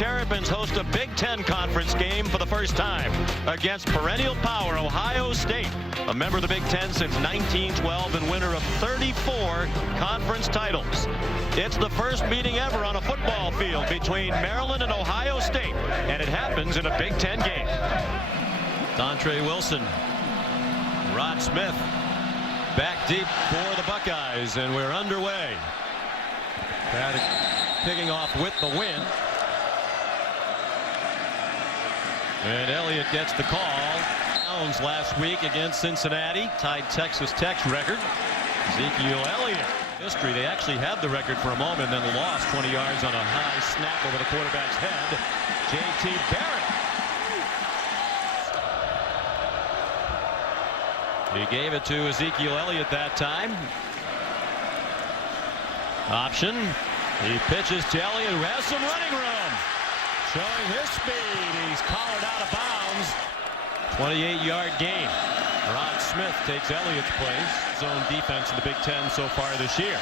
Terrapins host a Big Ten Conference game for the first time against perennial power Ohio State, a member of the Big Ten since 1912 and winner of 34 conference titles. It's the first meeting ever on a football field between Maryland and Ohio State, and it happens in a Big Ten game. Dontre Wilson, Rod Smith back deep for the Buckeyes, and we're underway. Paddock picking off with the win. And Elliott gets the call. Downs last week against Cincinnati, tied Texas Tech's record. Ezekiel Elliott. History, they actually had the record for a moment, then lost 20 yards on a high snap over the quarterback's head. J.T. Barrett. He gave it to Ezekiel Elliott that time. Option. He pitches to Elliott, who has some running room. Showing his speed. He's collared out of bounds. 28-yard gain. Rod Smith takes Elliott's place. Zone defense in the Big Ten so far this year.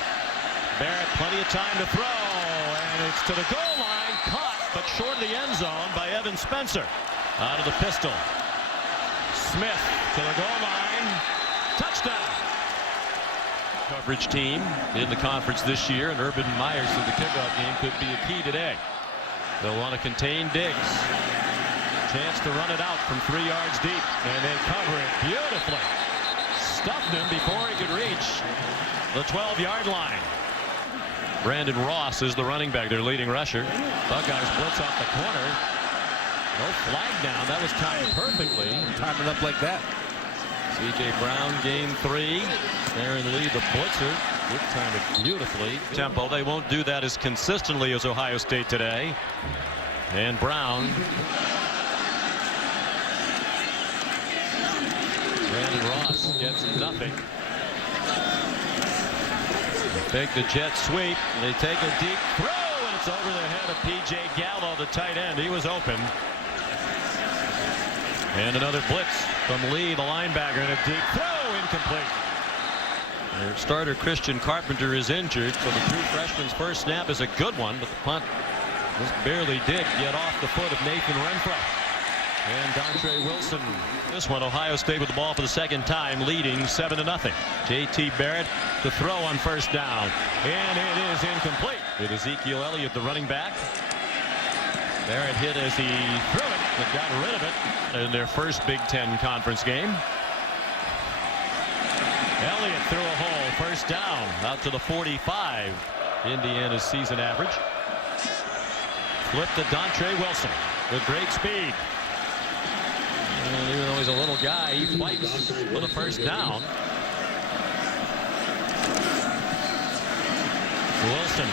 Barrett, plenty of time to throw, and it's to the goal line. Caught, but short of the end zone by Evan Spencer. Out of the pistol. Smith to the goal line. Touchdown. Coverage team in the conference this year, and Urban Meyer said the kickoff game could be a key today. They'll want to contain Diggs. Chance to run it out from 3 yards deep, and they cover it beautifully. Stuffed him before he could reach the 12-yard line. Brandon Ross is the running back, their leading rusher. Buckeyes blitz off the corner. No flag down. That was timed perfectly. Time it up like that. C.J. Brown, game 3. They're in the lead, the blitzer. Good time it beautifully. Tempo. They won't do that as consistently as Ohio State today. And Brown. Brandon Ross gets nothing. They take the jet sweep. They take a deep throw, and it's over the head of P.J. Gallo, the tight end. He was open. And another blitz from Lee, the linebacker, and a deep throw, incomplete. Their starter Christian Carpenter is injured, so the true freshman's first snap is a good one, but the punt just barely did get off the foot of Nathan Renfro. And Dontre Wilson. This one, Ohio State with the ball for the second time, leading 7-0. J.T. Barrett to throw on first down, and it is incomplete. With Ezekiel Elliott, the running back. Barrett hit as he threw it, but got rid of it in their first Big Ten Conference game. Elliott threw a hole, first down, out to the 45. Indiana's season average. Flip to Dontre Wilson with great speed. And even though he's a little guy, he fights for the first down. Wilson.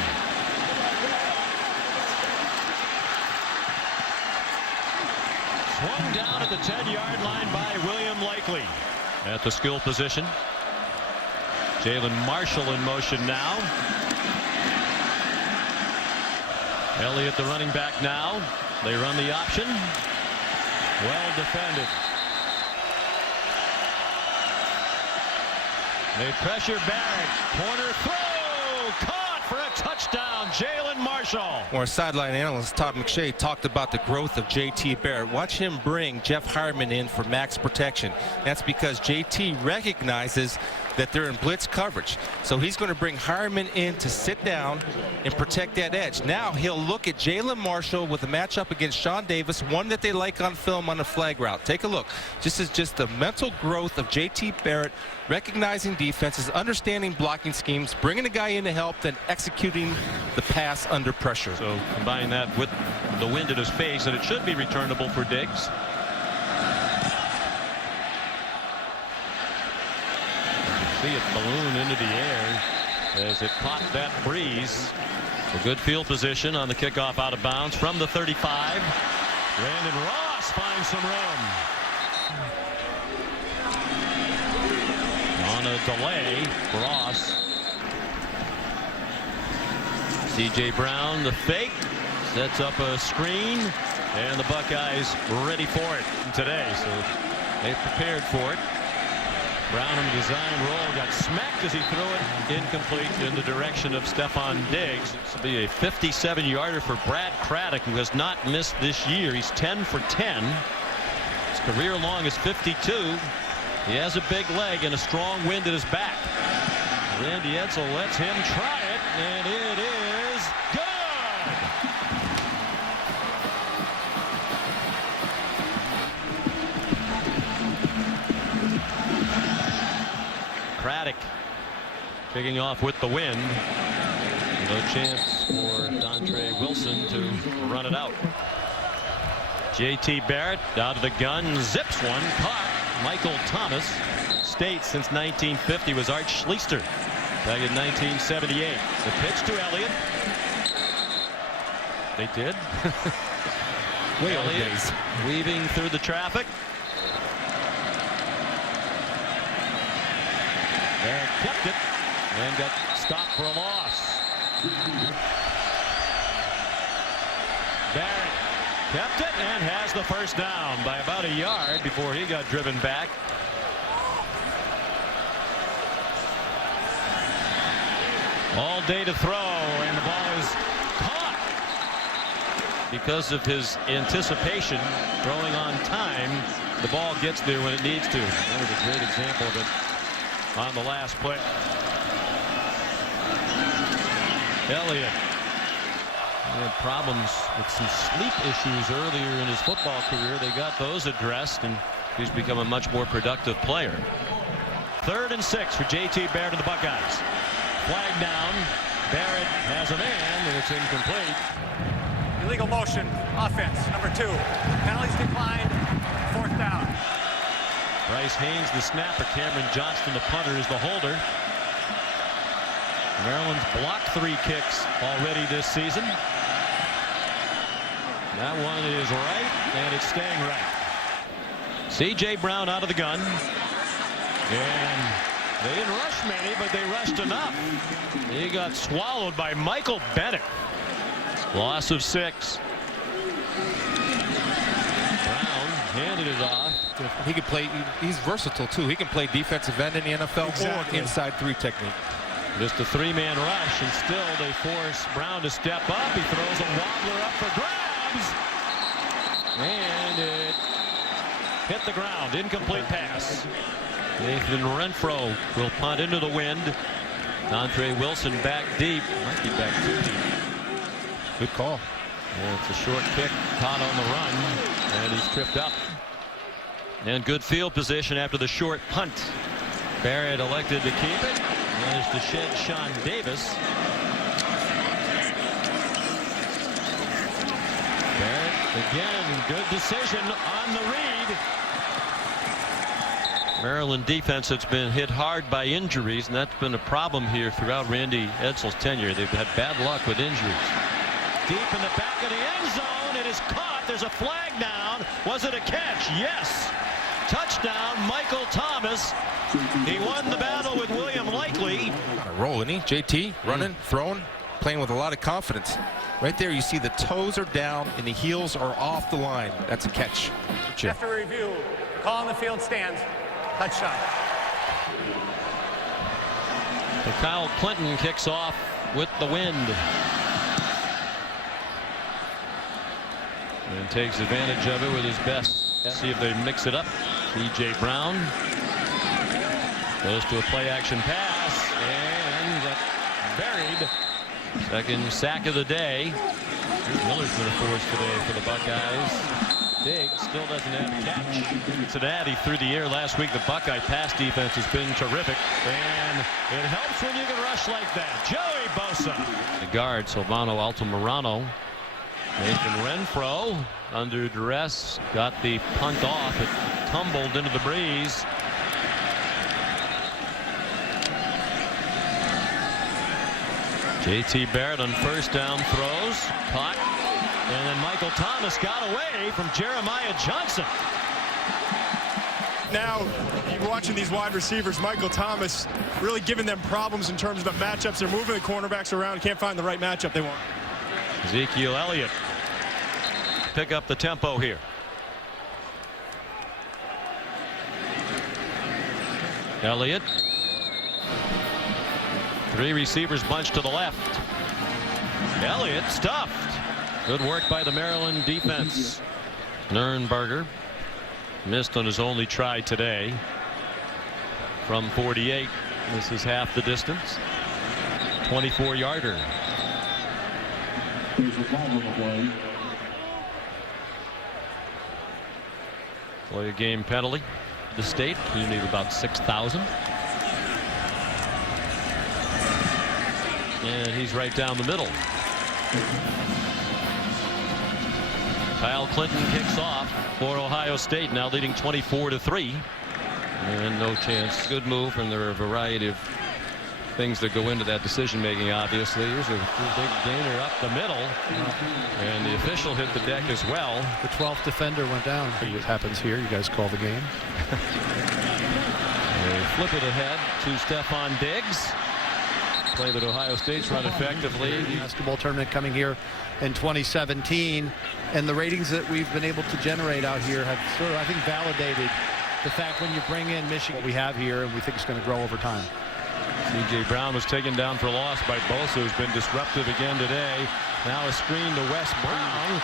Swung down at the 10-yard line by William Likely. At the skill position. Jalen Marshall in motion now. Elliott, the running back now. They run the option. Well defended. They pressure Barrett. Corner throw. Caught for a touchdown. Jalen Marshall. Our sideline analyst Todd McShay talked about the growth of J.T. Barrett. Watch him bring Jeff Harmon in for max protection. That's because J.T. recognizes that they're in blitz coverage. So he's going to bring Harmon in to sit down and protect that edge. Now he'll look at Jalen Marshall with a matchup against Sean Davis, one that they like on film on a flag route. Take a look. This is just the mental growth of J.T. Barrett, recognizing defenses, understanding blocking schemes, bringing a guy in to help, then executing the pass under pressure. So combine that with the wind in his face, and it should be returnable for Diggs. See it balloon into the air as it caught that breeze. A good field position on the kickoff out of bounds from the 35. Brandon Ross finds some room. On a delay, Ross. C.J. Brown, the fake, sets up a screen, and the Buckeyes ready for it today. So they prepared for it. Brown in the design roll got smacked as he threw it incomplete in the direction of Stephon Diggs. This will be a 57-yarder for Brad Craddock, who has not missed this year. He's 10 for 10. His career long is 52. He has a big leg and a strong wind at his back. Randy Edsall lets him try it, and it is good. Craddock kicking off with the wind. No chance for Dontre Wilson to run it out. J.T. Barrett out of the gun, zips one, caught. Michael Thomas. State since 1950 was Art Schlichter back in 1978. The pitch to Elliott. They did. Elliott weaving through the traffic. Barrett kept it and got stopped for a loss. Barrett kept it and has the first down by about a yard before he got driven back. All day to throw, and the ball is caught. Because of his anticipation, throwing on time, the ball gets there when it needs to. That was a great example of it on the last play. Elliott. He had problems with some sleep issues earlier in his football career. They got those addressed, and he's become a much more productive player. 3rd and 6 for J.T. Barrett and the Buckeyes. Flag down. Barrett has a man, and it's incomplete. Illegal motion, offense, number 2. Penalties declined, 4th down. Bryce Haynes, the snapper. Cameron Johnston, the punter, is the holder. Maryland's blocked 3 kicks already this season. That one is right, and it's staying right. C.J. Brown out of the gun. And they didn't rush many, but they rushed enough. He got swallowed by Michael Bennett. Loss of 6. Brown handed it off. He can play. He's versatile too. He can play defensive end in the NFL or inside 3 technique. Just a 3-man rush, and still they force Brown to step up. He throws a wobbler up for grabs, and it hit the ground. Incomplete pass. Nathan Renfro will punt into the wind. Dontre Wilson back deep. Might be back too deep. Good call. And it's a short kick, caught on the run, and he's tripped up. And good field position after the short punt. Barrett elected to keep it. Managed to shed Sean Davis. Barrett again, good decision on the read. Maryland defense has been hit hard by injuries, and that's been a problem here throughout Randy Edsall's tenure. They've had bad luck with injuries. Deep in the back of the end zone, it is caught. There's a flag down. Was it a catch? Yes. Touchdown, Michael Thomas. He won the battle with William Likely. Rolling, he? JT running, throwing, playing with a lot of confidence. Right there, you see the toes are down and the heels are off the line. That's a catch. After review, call on the field stands. Touchdown. So Kyle Clinton kicks off with the wind. And takes advantage of it with his best. See if they mix it up. C.J. Brown goes to a play action pass and got buried. Second sack of the day. Miller's been a force today for the Buckeyes. Diggs still doesn't have a catch. Cincinnati through the air last week. The Buckeye pass defense has been terrific, and it helps when you can rush like that. Joey Bosa. The guard Silvano Altamirano. Nathan Renfro under duress got the punt off. It tumbled into the breeze. J.T. Barrett on first down throws, caught, and then Michael Thomas got away from Jeremiah Johnson. Now you're watching these wide receivers. Michael Thomas really giving them problems in terms of the matchups. They're moving the cornerbacks around, can't find the right matchup they want. Ezekiel Elliott pick up the tempo here. Elliott. 3 receivers bunched to the left. Elliott stuffed. Good work by the Maryland defense. Nernberger missed on his only try today from 48. This is half the distance. 24-yarder. Play a game penalty. The state, you need about 6,000. And he's right down the middle. Kyle Clinton kicks off for Ohio State, now leading 24-3. And no chance. Good move, and there are a variety of things that go into that decision making. Obviously, here's a big gainer up the middle, and the official hit the deck as well. The 12th defender went down. What happens here? You guys call the game. They flip it ahead to Stephon Diggs. Play that Ohio State's run effectively. Basketball tournament coming here in 2017, and the ratings that we've been able to generate out here have sort of, I think, validated the fact when you bring in Michigan, what we have here, and we think it's going to grow over time. C.J. Brown was taken down for loss by Bosa, who's been disruptive again today. Now a screen to Wes Brown,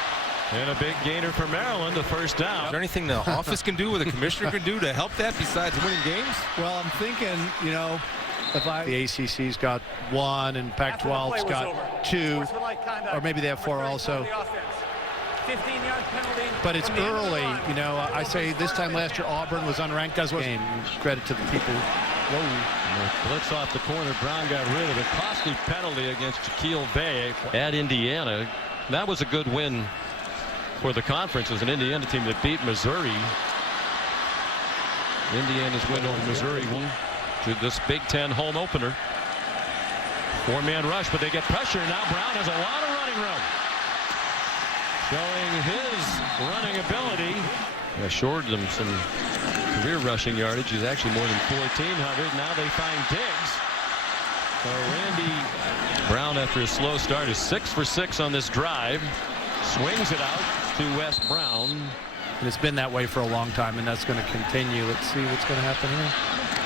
and a big gainer for Maryland, a first down. Is there anything the office can do or the commissioner can do to help that besides winning games? Well, I'm thinking, you know, the ACC's got 1 and Pac-12's got 2, or maybe they have 4 also. 15-yard penalty. But it's early, you know. I say this time last year Auburn was unranked. As well. Credit to the people. Whoa. Blitz off the corner. Brown got rid of a costly penalty against Shaquille Bay at Indiana. That was a good win for the conference. It was an Indiana team that beat Missouri. Indiana's win over Missouri to this Big Ten home opener. 4-man rush, but they get pressure. Now Brown has a lot of running room. Showing his running ability. Assured them some career rushing yardage. He's actually more than 1,400. Now they find Diggs. So Randy Brown, after a slow start, is 6 for 6 on this drive. Swings it out to Wes Brown. And it's been that way for a long time, and that's going to continue. Let's see what's going to happen here.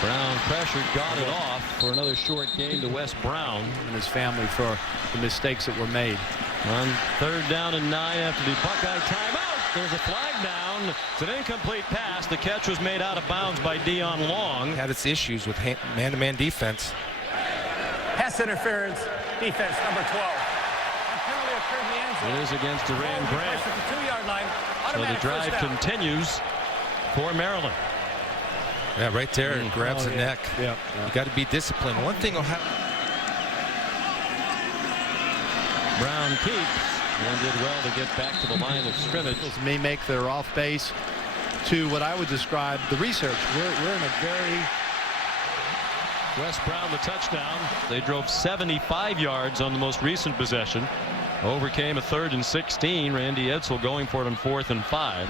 Brown pressured, got it off for another short gain to Wes Brown. And his family for the mistakes that were made. On 3rd down and 9 after the Buckeye timeout. There's a flag down. It's an incomplete pass. The catch was made out of bounds by Dion Long. Had its issues with man-to-man defense. Pass interference, defense number 12. A penalty occurred in the end zone. It is against Duran Grant. At the 2-yard line. So the drive continues for Maryland. Yeah, right there. It grabs the neck. Yeah. You got to be disciplined. One thing will happen. Brown keeps and did well to get back to the line of scrimmage. May make their off base to what I would describe the research. We're in a very. Wes Brown the touchdown. They drove 75 yards on the most recent possession. Overcame a 3rd and 16. Randy Edsall going for it on 4th and 5.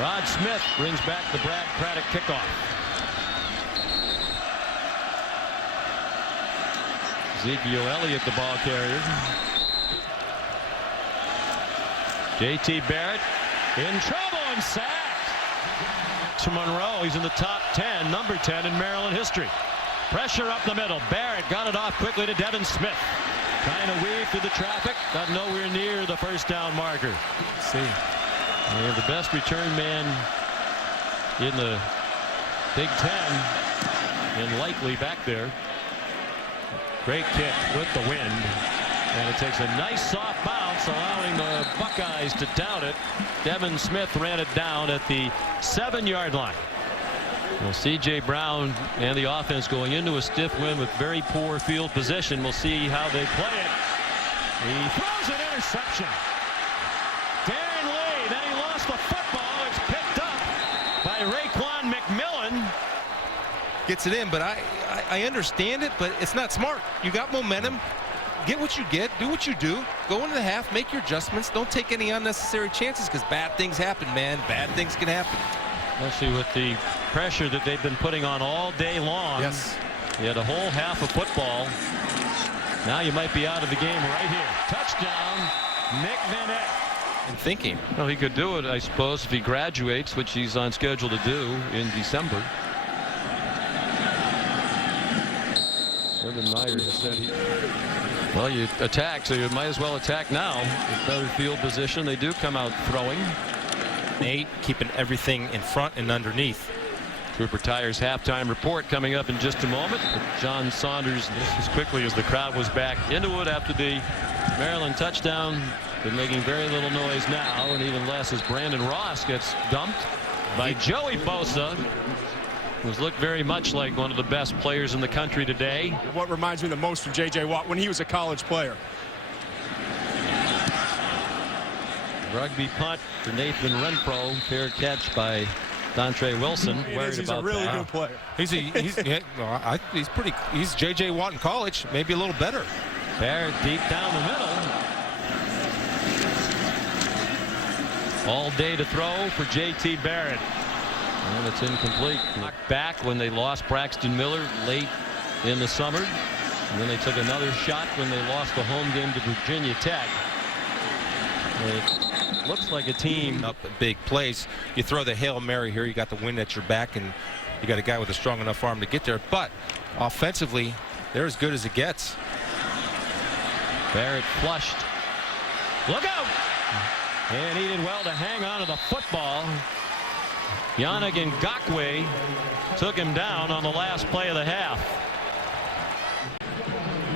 Rod Smith brings back the Brad Craddock kickoff. Ezekiel Elliott, the ball carrier. J.T. Barrett in trouble and sacked. To Monroe, he's in the top 10, number 10 in Maryland history. Pressure up the middle. Barrett got it off quickly to Devin Smith. Trying to weave through the traffic. Got nowhere near the first down marker. Let's see. And the best return man in the Big Ten, and likely back there. Great kick with the wind, and it takes a nice soft bounce, allowing the Buckeyes to down it. Devin Smith ran it down at the 7-yard line. Well, C.J. Brown and the offense going into a stiff wind with very poor field position. We'll see how they play it. He throws an interception. Darren Lee, then he lost the football. It's picked up by Raekwon McMillan. Gets it in, but I understand it, but it's not smart. You got momentum. Get what you get. Do what you do. Go into the half. Make your adjustments. Don't take any unnecessary chances because bad things happen, man. Bad things can happen. Especially with the pressure that they've been putting on all day long. Yes. You had a whole half of football. Now you might be out of the game right here. Touchdown, Nick Van Eck. and thinking. Well, he could do it, I suppose, if he graduates, which he's on schedule to do in December. Urban Meyer has said well, you attack, so you might as well attack now. With better field position, they do come out throwing. 8, keeping everything in front and underneath. Cooper Tires halftime report coming up in just a moment. John Saunders, just as quickly as the crowd was back into it after the Maryland touchdown. They're making very little noise now, and even less as Brandon Ross gets dumped by Joey Bosa, who's looked very much like one of the best players in the country today. What reminds me the most of J.J. Watt when he was a college player. Rugby punt for Nathan Renfro. Fair catch by Dontre Wilson. He's a really good player. He's J.J. Watt in college, maybe a little better. Barrett deep down the middle. All day to throw for J.T. Barrett. And it's incomplete. Back when they lost Braxton Miller late in the summer. And then they took another shot when they lost the home game to Virginia Tech. It looks like a team up a big place. You throw the Hail Mary here, you got the wind at your back, and you got a guy with a strong enough arm to get there. But offensively, they're as good as it gets. Barrett flushed. Look out! And he did well to hang on to the football. Yannick Ngakoue took him down on the last play of the half.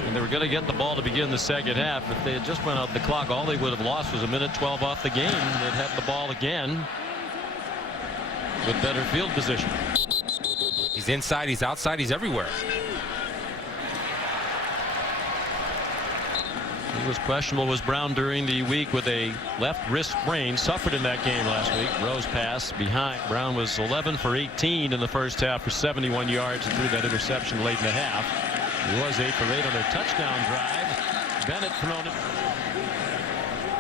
And they were going to get the ball to begin the second half. If they had just went out the clock, all they would have lost was a minute 12 off the game. They'd have the ball again with better field position. He's inside, he's outside, he's everywhere. He was questionable, was Brown, during the week with a left wrist sprain. Suffered in that game last week. Rose pass behind. Brown was 11 for 18 in the first half for 71 yards and threw that interception late in the half. He was 8 for 8 on their touchdown drive. Bennett thrown it.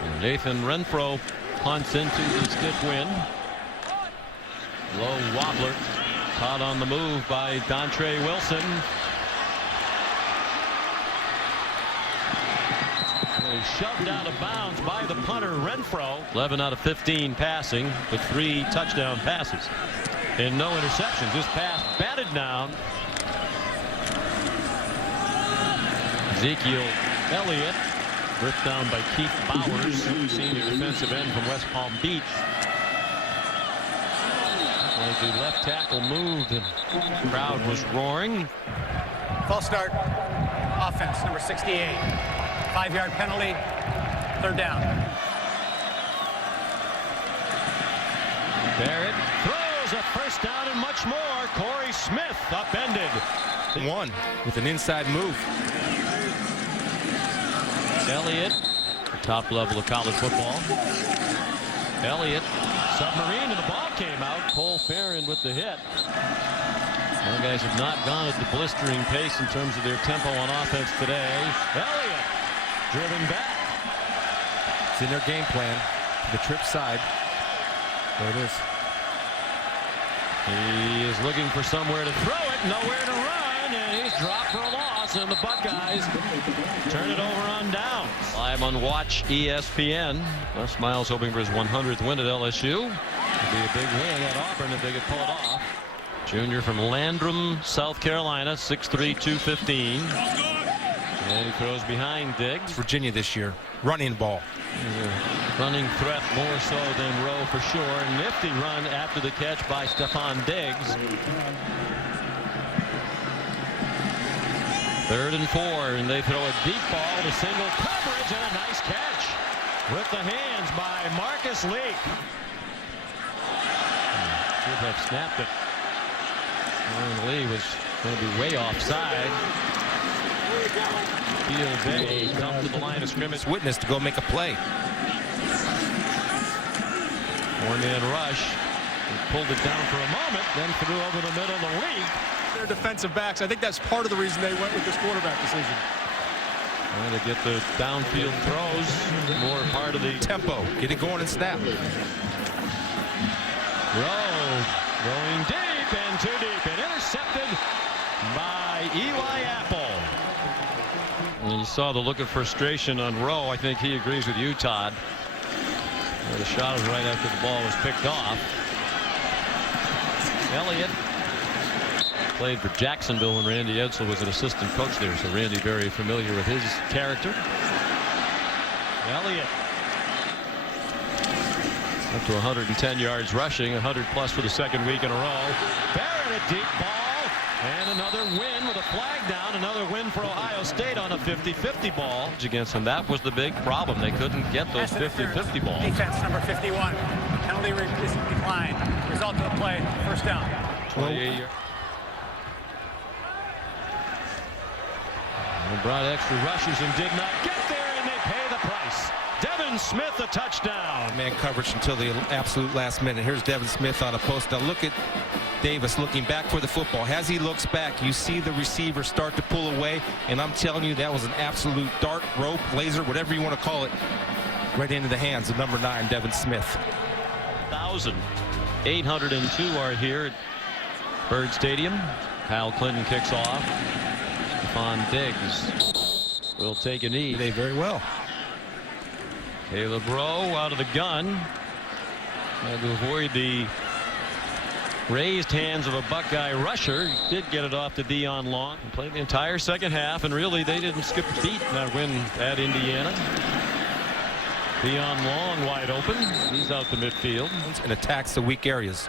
And Nathan Renfro punts into the stiff wind. Low wobbler. Caught on the move by Dontre Wilson. Shoved out of bounds by the punter Renfro. 11 out of 15 passing with 3 touchdown passes and no interceptions. This pass batted down. Ezekiel Elliott ripped down by Keith Bowers, senior defensive end from West Palm Beach. As the left tackle moved and the crowd was roaring. False start. Offense number 68. 5-yard penalty. 3rd down. Barrett throws a first down and much more. Corey Smith upended. 1 with an inside move. Elliott, the top level of college football. Elliott, submarine, and the ball came out. Cole Farron with the hit. Our guys have not gone at the blistering pace in terms of their tempo on offense today. Elliott driven back. It's in their game plan. The trip side. There it is. He is looking for somewhere to throw it, nowhere to run, and he's dropped for a loss, and the Buckeyes turn it over on downs. Live on Watch ESPN. Les Miles hoping for his 100th win at LSU. It'd be a big win at Auburn if they could pull it off. Junior from Landrum, South Carolina, 6'3", 215. And he throws behind Diggs. Virginia this year, running ball. Running threat more so than Rowe for sure. Nifty run after the catch by Stephon Diggs. 3rd and 4, and they throw a deep ball to single coverage, and a nice catch with the hands by Marcus Lee. Should have snapped it. Aaron Lee was going to be way offside. Field Day come to the line of scrimmage. Witness to go make a play. 4-man rush. He pulled it down for a moment, then threw over the middle of the league. Their defensive backs, I think that's part of the reason they went with this quarterback decision. Trying to get the downfield throws, more part of the Tempo, get it going and snap. Rowe going deep and too deep, and intercepted by Eli Apple. And you saw the look of frustration on Rowe. I think he agrees with you, Todd. The shot was right after the ball was picked off. Elliott played for Jacksonville when Randy Edsall was an assistant coach there, so Randy very familiar with his character. Elliott up to 110 yards rushing, 100 plus for the second week in a row. Barrett, a deep ball, and another win with a flag down. Another win for Ohio State on a 50-50 ball against them. That was the big problem. They couldn't get those 50-50 balls. Defense number 51. Penalty decline. Result of the play, first down. 28 yards. Brought extra rushers and did not get there, and they pay the price. Devin Smith, a touchdown. Man coverage until the absolute last minute. Here's Devin Smith on a post. Now look at Davis looking back for the football. As he looks back, you see the receiver start to pull away, and I'm telling you, that was an absolute dart, rope, laser, whatever you want to call it, right into the hands of number 9, Devin Smith. 1,802 are here at Bird Stadium. Hal Clinton kicks off. Stephon Diggs will take a knee. They very well. Caleb Rowe out of the gun. Had to avoid the raised hands of a Buckeye rusher. He did get it off to Dion Long. Played the entire second half, and really they didn't skip a beat in that win at Indiana. Dion Long wide open. He's out to midfield. And attacks the weak areas.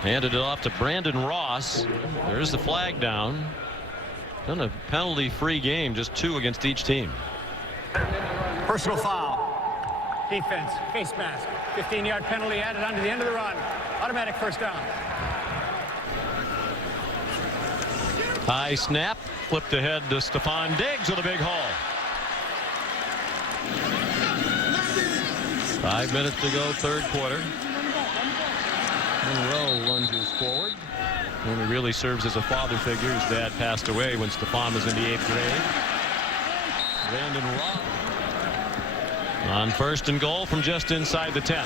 Handed it off to Brandon Ross. There's the flag down. Done a penalty-free game, just 2 against each team. Personal foul. Defense, face mask. 15-yard penalty added on to the end of the run. Automatic first down. High snap. Flipped ahead to Stephon Diggs with a big haul. 5 minutes to go, third quarter. Monroe lunges forward. When he really serves as a father figure. His dad passed away when Stephon was in the 8th grade. Brandon Ross on first and goal from just inside the 10.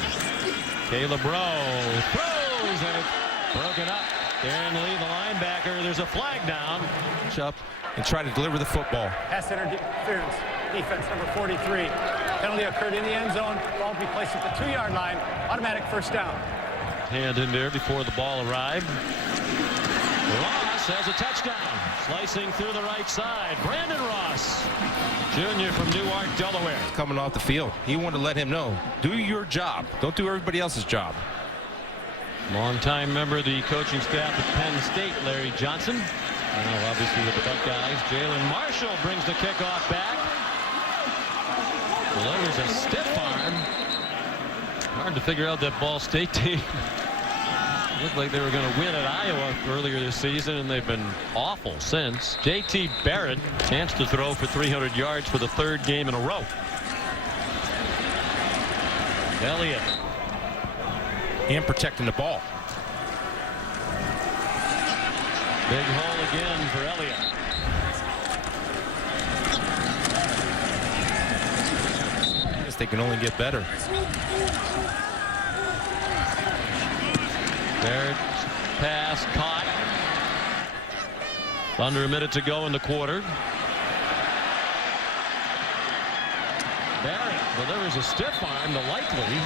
Caleb Rowe throws, and it's broken up. Darren Lee, the linebacker. There's a flag down. Up and try to deliver the football. Pass interference. Defense number 43. Penalty occurred in the end zone. Ball will be placed at the 2-yard line. Automatic first down. Hand in there before the ball arrived. Ross has a touchdown. Slicing through the right side. Brandon Ross, junior from Newark, Delaware. Coming off the field. He wanted to let him know, do your job. Don't do everybody else's job. Longtime member of the coaching staff at Penn State, Larry Johnson. Now obviously with the Buckeyes. Jalen Marshall brings the kickoff back. Delivers a stiff arm. Hard to figure out that Ball State team. Looked like they were going to win at Iowa earlier this season, and they've been awful since. J.T. Barrett, chance to throw for 300 yards for the 3rd game in a row. Elliott. And protecting the ball. Big hole again for Elliott. They can only get better. Barrett's pass caught. Under a minute to go in the quarter. Barrett delivers a stiff arm to Likely.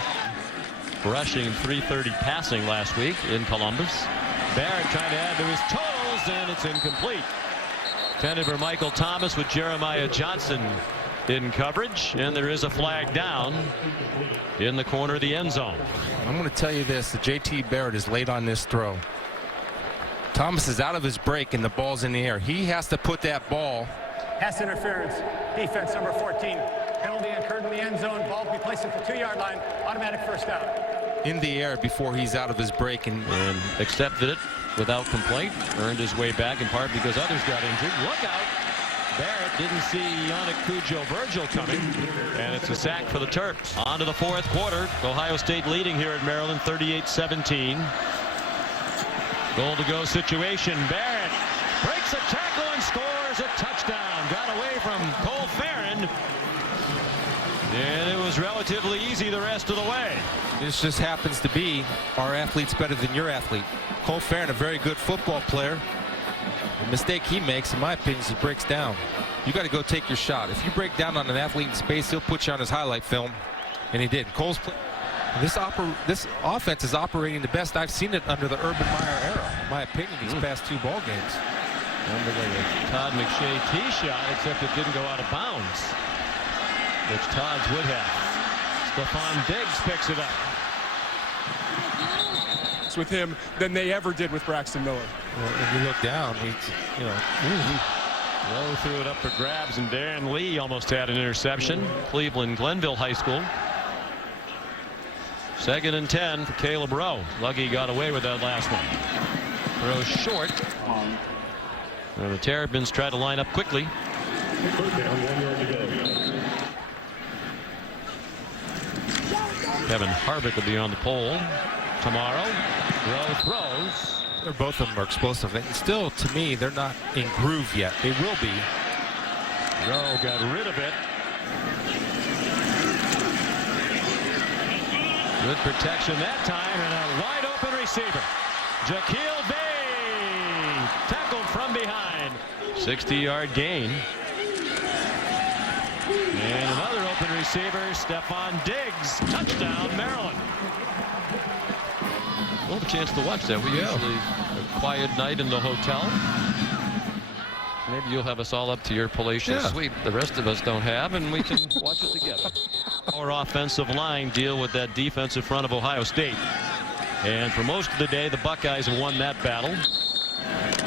Rushing 330 passing last week in Columbus. Barrett trying to add to his totals, and it's incomplete. Intended for Michael Thomas with Jeremiah Johnson in coverage, and there is a flag down in the corner of the end zone. I'm going to tell you this, the J.T. Barrett is late on this throw. Thomas is out of his break and the ball's in the air. He has to put that ball. Pass interference. Defense number 14. Penalty occurred in the end zone. Ball will be placed at the 2-yard line. Automatic first down. In the air before he's out of his break and accepted it without complaint. Earned his way back in part because others got injured. Look out. Barrett didn't see Yannick Cujo-Virgil coming, and it's a sack for the Terps. On to the 4th quarter. Ohio State leading here at Maryland 38-17. Goal-to-go situation. Barrett breaks a tackle and scores a touchdown. Got away from Cole Farron, and it was relatively easy the rest of the way. this just happens to be our athlete's better than your athlete. Cole Farron, a very good football player. The mistake he makes, in my opinion, is he breaks down. You got to go take your shot. If you break down on an athlete in space, he'll put you on his highlight film, and he did. Cole's this offense is operating the best I've seen it under the Urban Meyer era, in my opinion, these past 2 ball games. Remember the Todd McShay tee shot, except it didn't go out of bounds, which Todd's would have. Stephon Diggs picks it up. With him than they ever did with Braxton Miller. Well, if you look down, Lowe threw it up for grabs, and Darren Lee almost had an interception. Cleveland Glenville High School. 2nd and 10 for Caleb Rowe. Lucky got away with that last one. Throw short. And the Terrapins try to line up quickly. Kevin Harvick will be on the pole tomorrow. Rowe throws. Both of them are explosive, and still, to me, they're not in groove yet. They will be. Rowe got rid of it. Good protection that time, and a wide open receiver. Jaquil Bay tackled from behind. 60-yard gain. And another open receiver, Stephon Diggs. Touchdown, Maryland. We'll have a chance to watch that. We usually a quiet night in the hotel. Maybe you'll have us all up to your palatial suite. The rest of us don't have, and we can watch it together. Our offensive line deal with that defensive front of Ohio State. And for most of the day, the Buckeyes have won that battle.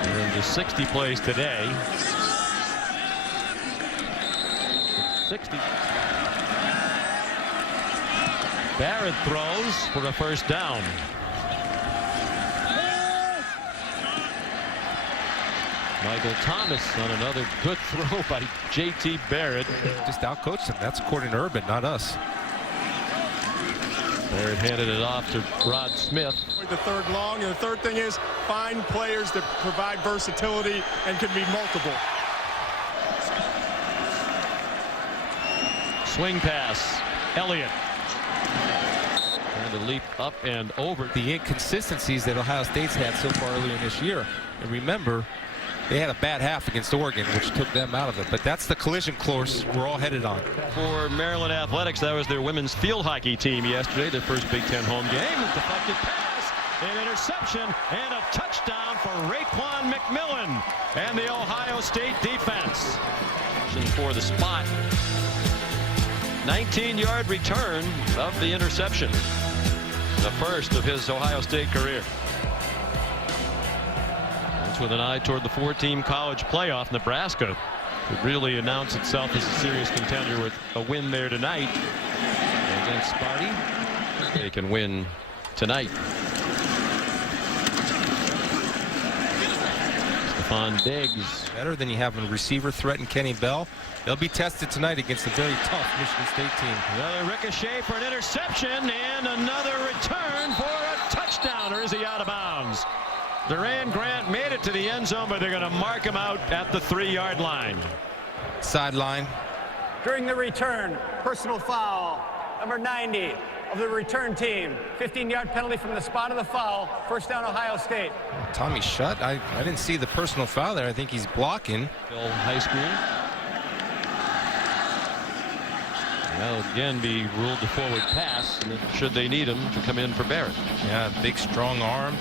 They're into 60 plays today. 60. Barrett throws for a first down. Michael Thomas on another good throw by J.T. Barrett. Just outcoached him. That's according to Urban, not us. Barrett handed it off to Rod Smith. The 3rd long, and the 3rd thing is find players that provide versatility and can be multiple. Swing pass. Elliott. Trying to leap up and over. The inconsistencies that Ohio State's had so far earlier in this year. And remember, they had a bad half against Oregon, which took them out of it. But that's the collision course we're all headed on. For Maryland Athletics, that was their women's field hockey team yesterday, their first Big Ten home game. Deflected pass, an interception, and a touchdown for Raekwon McMillan and the Ohio State defense. For the spot. 19-yard return of the interception. The first of his Ohio State career. With an eye toward the 4-team college playoff. Nebraska could really announce itself as a serious contender with a win there tonight against Sparty. They can win tonight. Stephon Diggs. Better than you have a receiver threat in Kenny Bell. They'll be tested tonight against a very tough Michigan State team. Another ricochet for an interception, and another return for a touchdown. Or is he out of bounds? Duran Grant made it to the end zone, but they're going to mark him out at the 3-yard line. Sideline. During the return, personal foul, number 90 of the return team. 15-yard penalty from the spot of the foul. First down, Ohio State. Tommy Shutt. I didn't see the personal foul there. I think he's blocking. High school. That'll again be ruled a forward pass, and should they need him to come in for Barrett. Yeah, big, strong arm.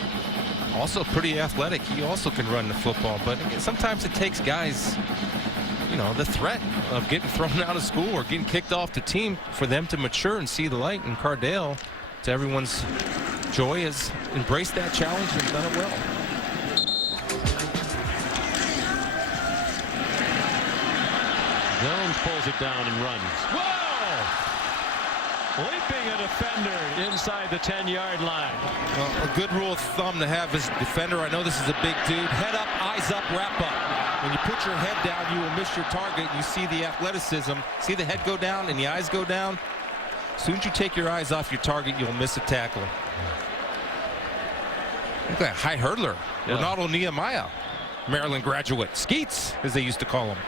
Also pretty athletic. He also can run the football, but sometimes it takes guys, you know, the threat of getting thrown out of school or getting kicked off the team for them to mature and see the light. And Cardale, to everyone's joy, has embraced that challenge and done it well. Jones pulls it down and runs. Whoa! Leaping a defender inside the 10-yard line. Well, a good rule of thumb to have as a defender. I know this is a big dude. Head up, eyes up, wrap up. When you put your head down, you will miss your target. You see the athleticism. See the head go down and the eyes go down. As soon as you take your eyes off your target, you'll miss a tackle. Look at that high hurdler. Yeah. Ronaldo Nehemiah, Maryland graduate. Skeets, as they used to call him.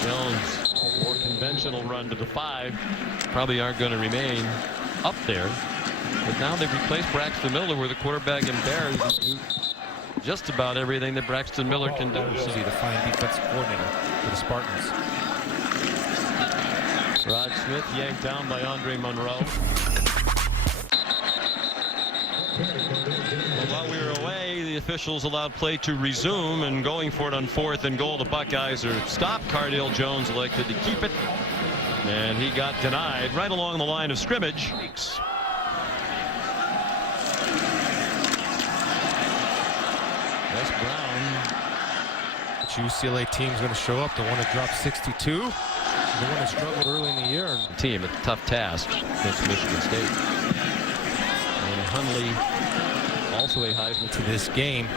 Jones, more conventional run to the 5. Probably aren't going to remain up there. But now they've replaced Braxton Miller with a quarterback in Bear who can do just about everything that Braxton Miller can do. So the fine defensive coordinator for the Spartans. Rod Smith yanked down by Andre Monroe. Well, while we were away, the officials allowed play to resume, and going for it on 4th and goal, the Buckeyes are stopped. Cardale Jones elected to keep it, and he got denied right along the line of scrimmage. Wes Brown. Which UCLA team's going to show up? The one that dropped 62. The one that struggled early in the year. Team, a tough task against Michigan State. And Hundley, also a Heisman to this game,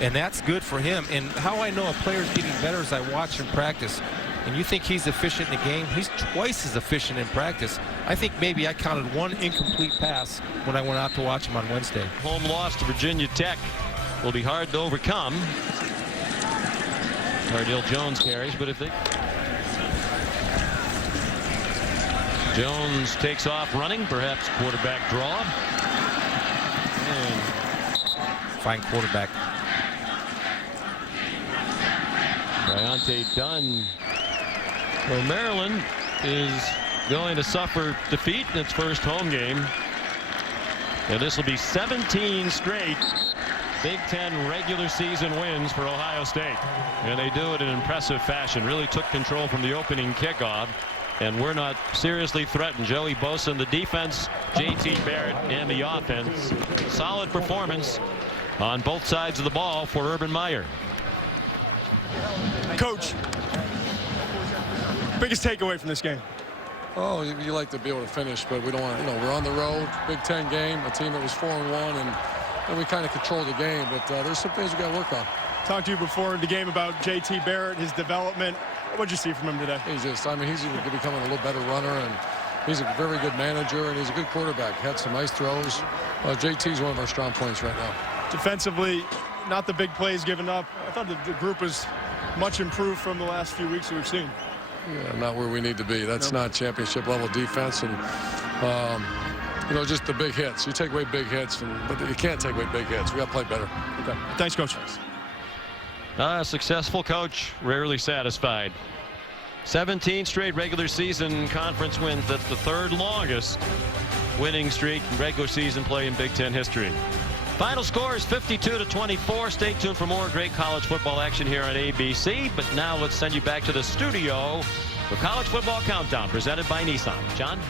and that's good for him. And how I know a player's getting better is I watch him practice. And you think he's efficient in the game? He's twice as efficient in practice. I think maybe I counted one incomplete pass when I went out to watch him on Wednesday. Home loss to Virginia Tech will be hard to overcome. Cardale Jones carries, but if they... Jones takes off running, perhaps quarterback draw. And fine quarterback. Bryante Dunn. Well, Maryland is going to suffer defeat in its first home game. And this will be 17 straight Big Ten regular season wins for Ohio State. And they do it in impressive fashion. Really took control from the opening kickoff. And we're not seriously threatened. Joey Bosa and the defense, JT Barrett and the offense. Solid performance on both sides of the ball for Urban Meyer. Coach, biggest takeaway from this game? Oh, you like to be able to finish, but we don't want to. You know, we're on the road, Big Ten game, a team that was 4-1, and we kind of controlled the game. But there's some things we got to work on. Talked to you before the game about JT Barrett, his development. What'd you see from him today? He's just, I mean, he's even becoming a little better runner, and he's a very good manager, and he's a good quarterback. Had some nice throws. JT's one of our strong points right now. Defensively, not the big plays given up. I thought the group was much improved from the last few weeks that we've seen. Yeah, not where we need to be. That's not championship level defense, and you know, just the big hits. You take away big hits, but you can't take away big hits. We got to play better. Okay. Thanks, Coach. A successful coach, rarely satisfied. 17 straight regular season conference wins. That's the third longest winning streak in regular season play in Big Ten history. Final score is 52-24. Stay tuned for more great college football action here on ABC. But now let's send you back to the studio for College Football Countdown presented by Nissan. John?